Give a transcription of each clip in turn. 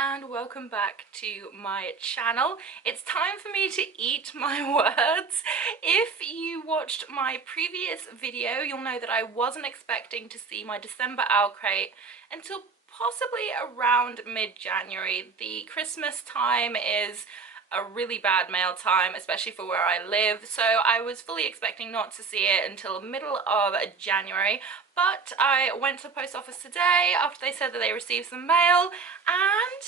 and welcome back to my channel. It's time for me to eat my words. If you watched my previous video, you'll know that I wasn't expecting to see my December OwlCrate until possibly around mid-January. The Christmas time is a really bad mail time, especially for where I live, so I was fully expecting not to see it until middle of January, but I went to the post office today after they said that they received some mail, and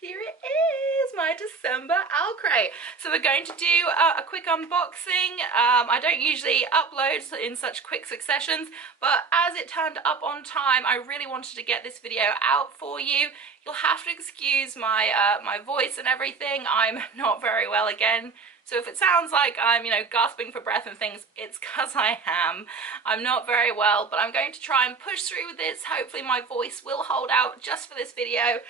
here it is, my December OwlCrate. So we're going to do a quick unboxing. I don't usually upload in such quick successions, but as it turned up on time, I really wanted to get this video out for you. You'll have to excuse my my voice and everything. I'm not very well again. So if it sounds like I'm, gasping for breath and things, it's because I am. I'm not very well, but I'm going to try and push through with this. Hopefully my voice will hold out just for this video.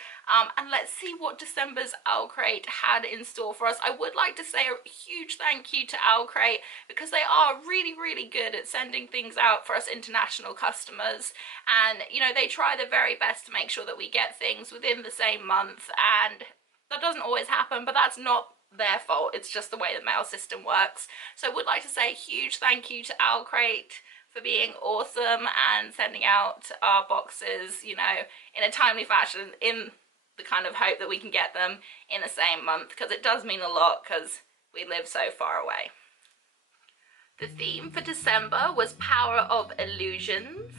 And let's see what December's OwlCrate had in store for us. I would like to say a huge thank you to OwlCrate because they are really, really good at sending things out for us international customers. And, they try their very best to make sure that we get things within the same month. And that doesn't always happen, but that's not their fault. It's just the way the mail system works. So I would like to say a huge thank you to OwlCrate for being awesome and sending out our boxes, in a timely fashion, in the kind of hope that we can get them in the same month, because it does mean a lot because we live so far away. The theme for December was Power of Illusions.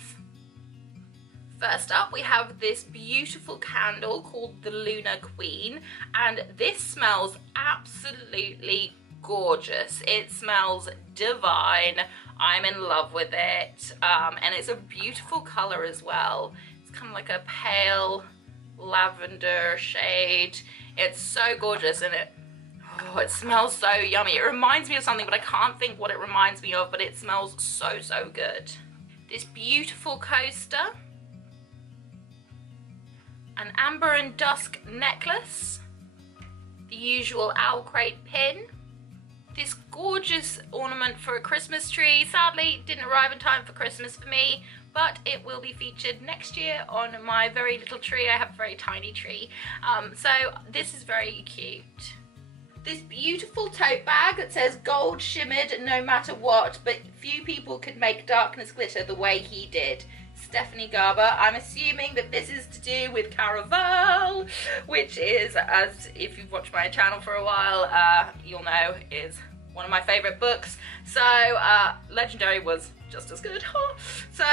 First up, we have this beautiful candle called the Lunar Queen, and this smells absolutely gorgeous. It smells divine. I'm in love with it, and it's a beautiful color as well. It's kind of like a pale lavender shade. It's so gorgeous, and it smells so yummy. It reminds me of something, but I can't think what it reminds me of, but it smells so good. This beautiful coaster, an amber and dusk necklace, the usual OwlCrate pin, this gorgeous ornament for a Christmas tree. Sadly, didn't arrive in time for Christmas for me, but it will be featured next year on my very little tree. I have a very tiny tree, so this is very cute. This beautiful tote bag that says gold shimmered no matter what, but few people could make darkness glitter the way he did. Stephanie Garber. I'm assuming that this is to do with Caraval, which is, as if you've watched my channel for a while, you'll know is one of my favourite books. So Legendary was just as good. So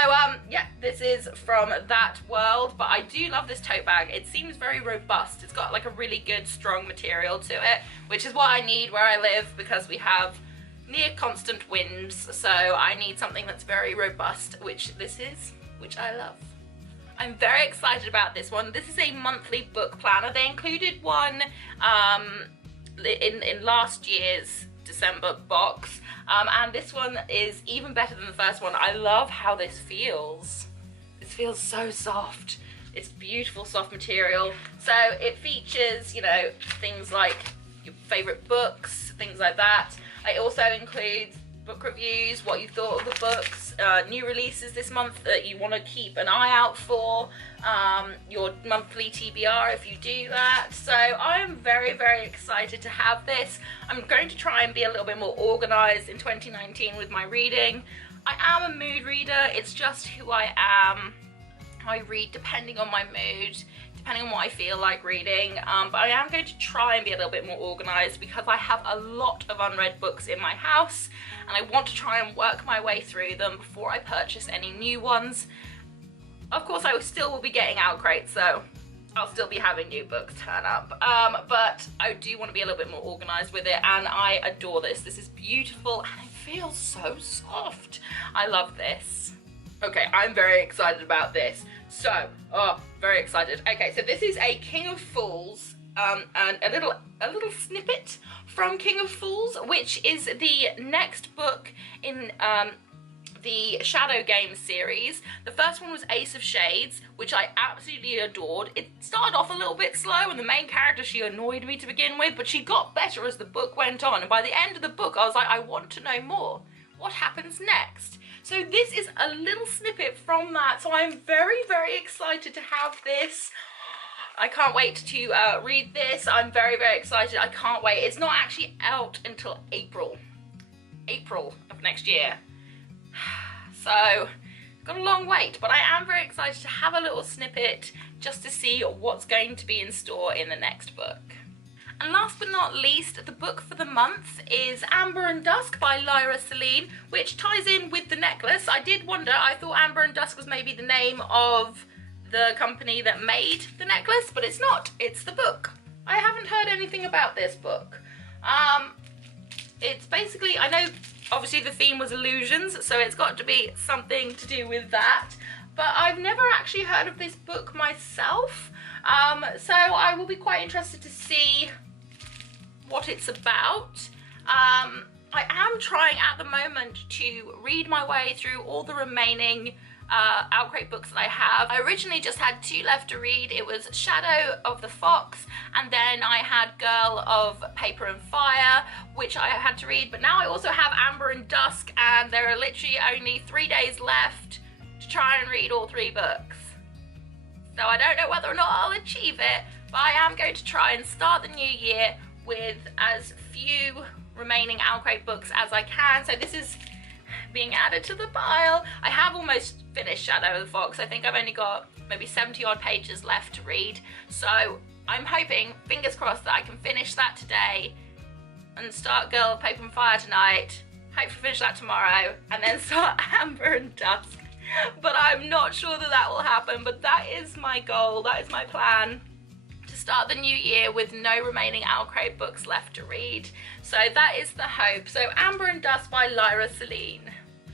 yeah, this is from that world, but I do love this tote bag. It seems very robust. It's got like a really good strong material to it, which is what I need where I live because we have near constant winds, so I need something that's very robust, which this is, which I love. I'm very excited about this one. This is a monthly book planner. They included one in last year's December box, and this one is even better than the first one. I love how this feels. This feels so soft. It's beautiful soft material. So it features, things like your favorite books, things like that. It also includes book reviews, what you thought of the books, new releases this month that you want to keep an eye out for, your monthly TBR if you do that. So I'm very, very excited to have this. I'm going to try and be a little bit more organized in 2019 with my reading. I am a mood reader. It's just who I am. I read depending on my mood, depending on what I feel like reading, but I am going to try and be a little bit more organised because I have a lot of unread books in my house and I want to try and work my way through them before I purchase any new ones. Of course, I still will be getting OwlCrate, so I'll still be having new books turn up, but I do want to be a little bit more organised with it, and I adore this. This is beautiful and it feels so soft. I love this. Okay, I'm very excited about this. So, very excited. Okay, so this is a King of Fools, and a little snippet from King of Fools, which is the next book in the Shadow Games series. The first one was Ace of Shades, which I absolutely adored. It started off a little bit slow, and the main character, she annoyed me to begin with, but she got better as the book went on, and by the end of the book, I was like, I want to know more. What happens next? So this is a little snippet from that, so I'm very, very excited to have this. I can't wait to read this. I'm very, very excited. I can't wait. It's not actually out until April of next year. So, got a long wait, but I am very excited to have a little snippet just to see what's going to be in store in the next book. And last but not least, the book for the month is Amber and Dusk by Lyra Celine, which ties in with the necklace. I did wonder, I thought Amber and Dusk was maybe the name of the company that made the necklace, but it's not. It's the book. I haven't heard anything about this book. It's basically, I know obviously the theme was illusions, so it's got to be something to do with that, but I've never actually heard of this book myself, so I will be quite interested to see what it's about. I am trying at the moment to read my way through all the remaining OwlCrate books that I have. I originally just had 2 left to read. It was Shadow of the Fox, and then I had Girl of Paper and Fire, which I had to read, but now I also have Amber and Dusk, and there are literally only 3 days left to try and read all 3 books. So I don't know whether or not I'll achieve it, but I am going to try and start the new year with as few remaining OwlCrate books as I can. So this is being added to the pile. I have almost finished Shadow of the Fox. I think I've only got maybe 70 odd pages left to read. So I'm hoping, fingers crossed, that I can finish that today and start Girl of Paper and Fire tonight. Hopefully finish that tomorrow and then start Amber and Dusk. But I'm not sure that that will happen, but that is my goal, that is my plan. To start the new year with no remaining OwlCrate books left to read. So that is the hope. So Amber and Dusk by Lyra Celine.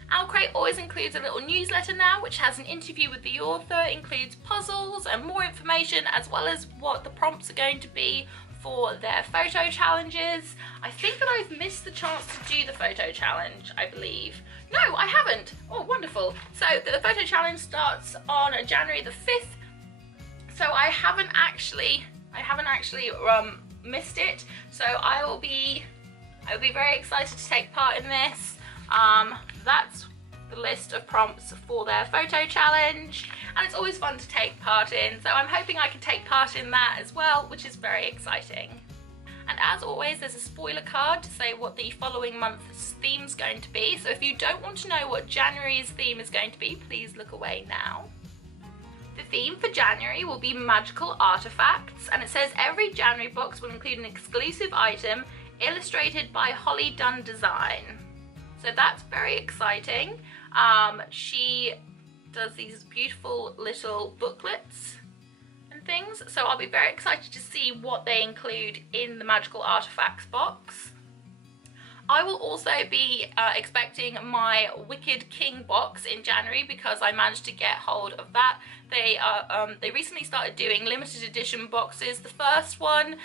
OwlCrate always includes a little newsletter now, which has an interview with the author, includes puzzles and more information, as well as what the prompts are going to be for their photo challenges. I think that I've missed the chance to do the photo challenge, I believe. No, I haven't. Oh, wonderful. So the photo challenge starts on January the 5th. So I haven't actually missed it. So I will be very excited to take part in this. That's the list of prompts for their photo challenge, and it's always fun to take part in. So I'm hoping I can take part in that as well, which is very exciting. And as always, there's a spoiler card to say what the following month's theme is going to be. So if you don't want to know what January's theme is going to be, please look away now. The theme for January will be magical artifacts, and it says every January box will include an exclusive item illustrated by Holly Dunn Design. So that's very exciting. She does these beautiful little booklets and things, so I'll be very excited to see what they include in the magical artifacts box. I will also be expecting my Wicked King box in January because I managed to get hold of that. They recently started doing limited edition boxes. The first one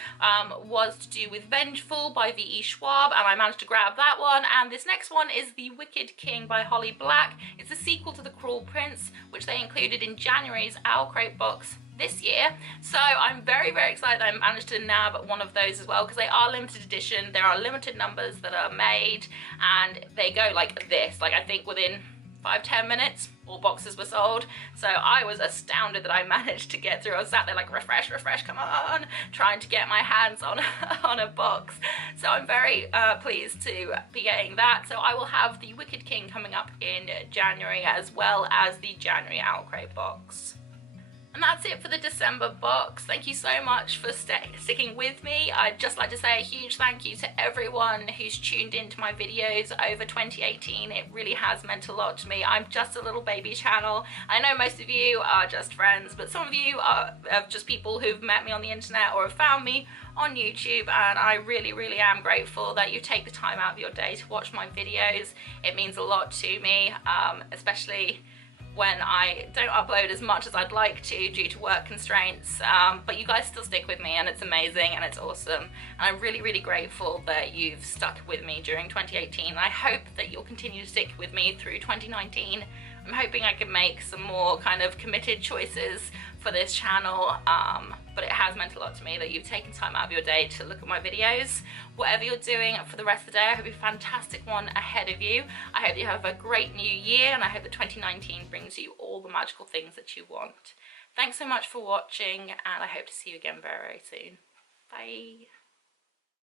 was to do with Vengeful by V.E. Schwab, and I managed to grab that one. And this next one is The Wicked King by Holly Black. It's a sequel to The Cruel Prince, which they included in January's OwlCrate box this year. So I'm very, very excited I managed to nab one of those as well, because they are limited edition. There are limited numbers that are made, and they go like this. Like, I think within 5-10 minutes all boxes were sold. So I was astounded that I managed to get through. I was sat there like, refresh, come on, trying to get my hands on a box. So I'm very pleased to be getting that. So I will have the Wicked King coming up in January, as well as the January OwlCrate box. And that's it for the December box. Thank you so much for sticking with me. I'd just like to say a huge thank you to everyone who's tuned into my videos over 2018. It really has meant a lot to me. I'm just a little baby channel. I know most of you are just friends, but some of you are just people who've met me on the internet or have found me on YouTube, and I really, really am grateful that you take the time out of your day to watch my videos. It means a lot to me, especially when I don't upload as much as I'd like to due to work constraints, but you guys still stick with me, and it's amazing and it's awesome, and I'm really, really grateful that you've stuck with me during 2018. I hope that you'll continue to stick with me through 2019. I'm hoping I can make some more kind of committed choices for this channel, but it has meant a lot to me that you've taken time out of your day to look at my videos. Whatever you're doing for the rest of the day, I hope you have a fantastic one ahead of you. I hope you have a great new year, and I hope that 2019 brings you all the magical things that you want. Thanks so much for watching, and I hope to see you again very, very soon. Bye.